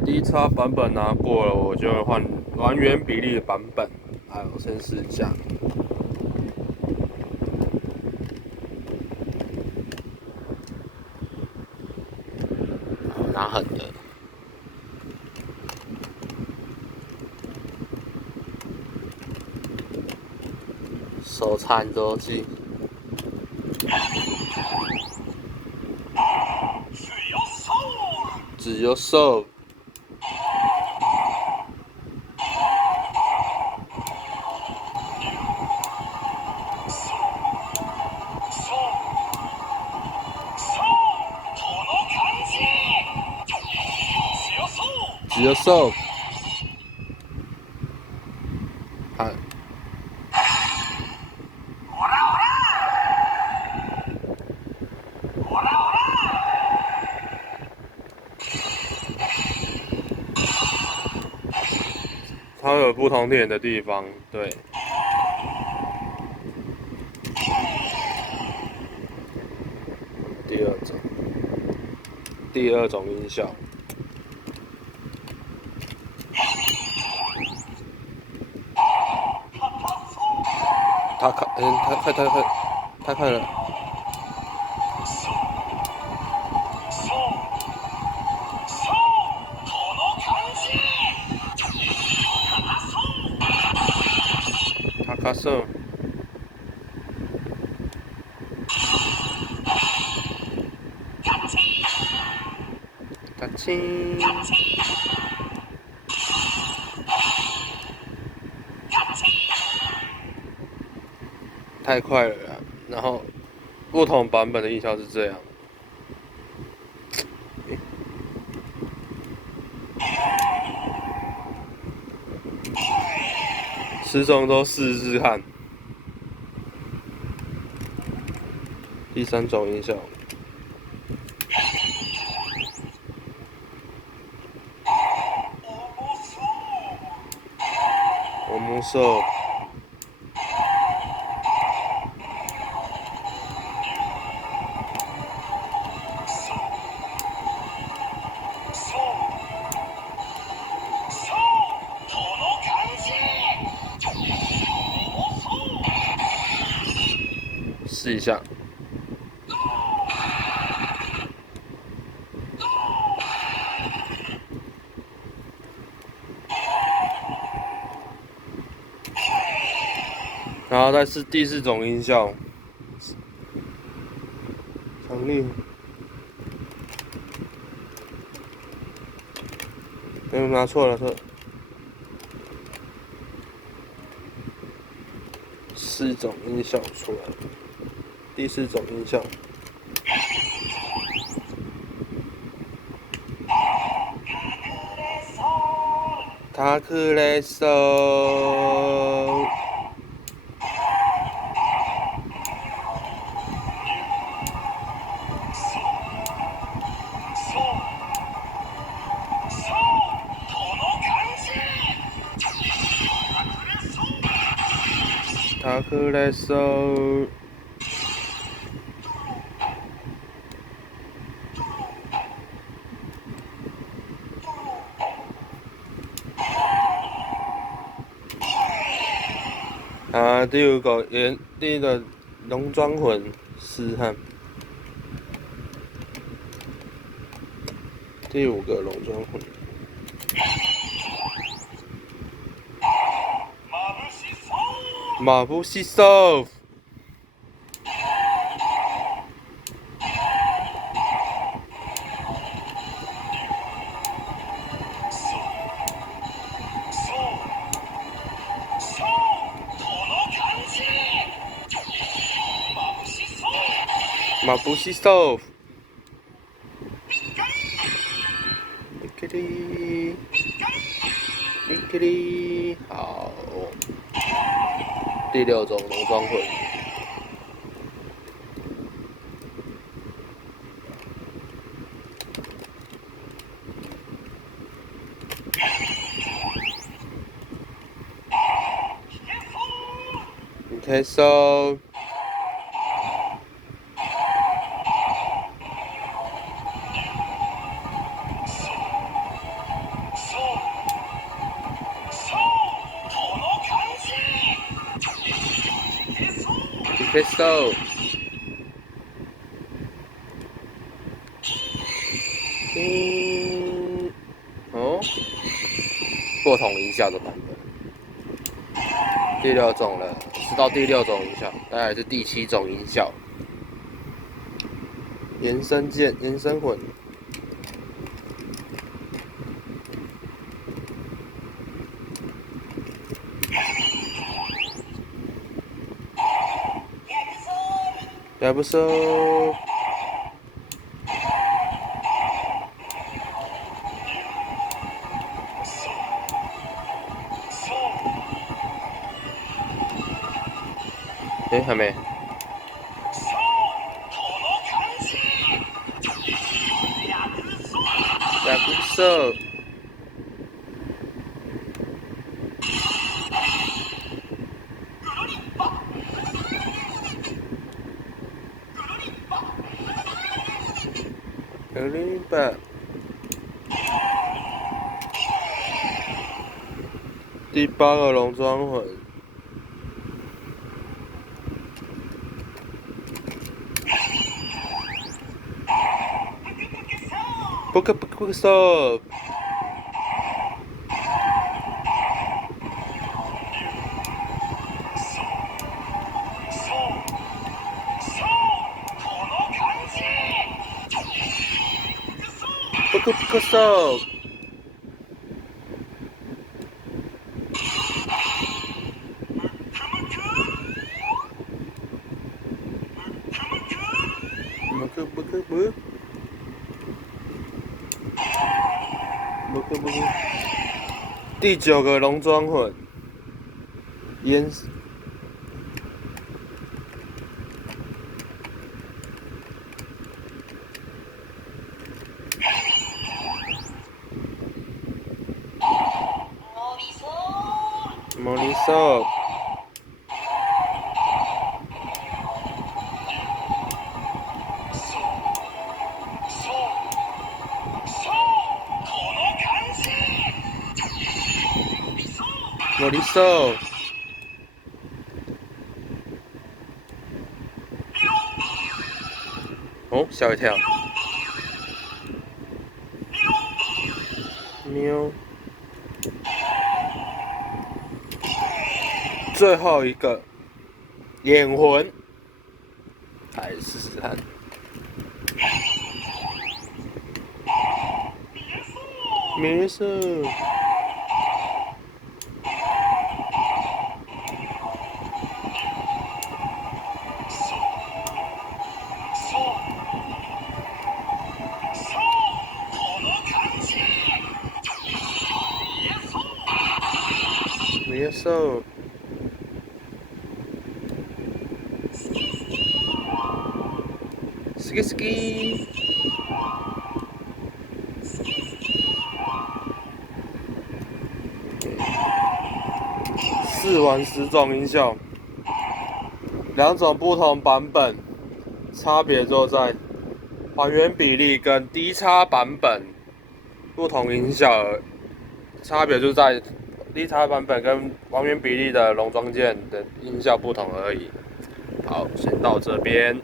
DX 版本拿过了，我就换还原比例版本。哎，我先试一下。拿狠的。手残周记。只有手。只有手。看。它有不同点的地方，对。第二种音效。他看，太快了。他卡手。他亲。太快了啦，然后不同版本的音效是这样。10种都试试看。第3种音效。我们手。试一下。然后再是第4种音效。强力。拿错了4种音效出来了。第4种音效。塔克雷索。塔克雷索。第5个第1个龙装魂试汉。第5个龙装魂。马布西索。马布西索。米克利，好。第6种龙装魂。开手。Pistol。哦，不同音效的版本。第6种了，是到第6种音效，再来是第7种音效。延伸键，延伸混。也不错。还没。也不错。格林巴。第8个龙装魂。不可stop。不可stop。不。第9个龙装魂。烟。莫里索。莫里索。哦，吓一跳。喵。最后一个眼魂，来试试看。没事。没事。ski。试完10种音效，2种不同版本，差别就在还原比例跟低差版本不同音效，差别就在低差版本跟还原比例的龙装剑的音效不同而已。好，先到这边。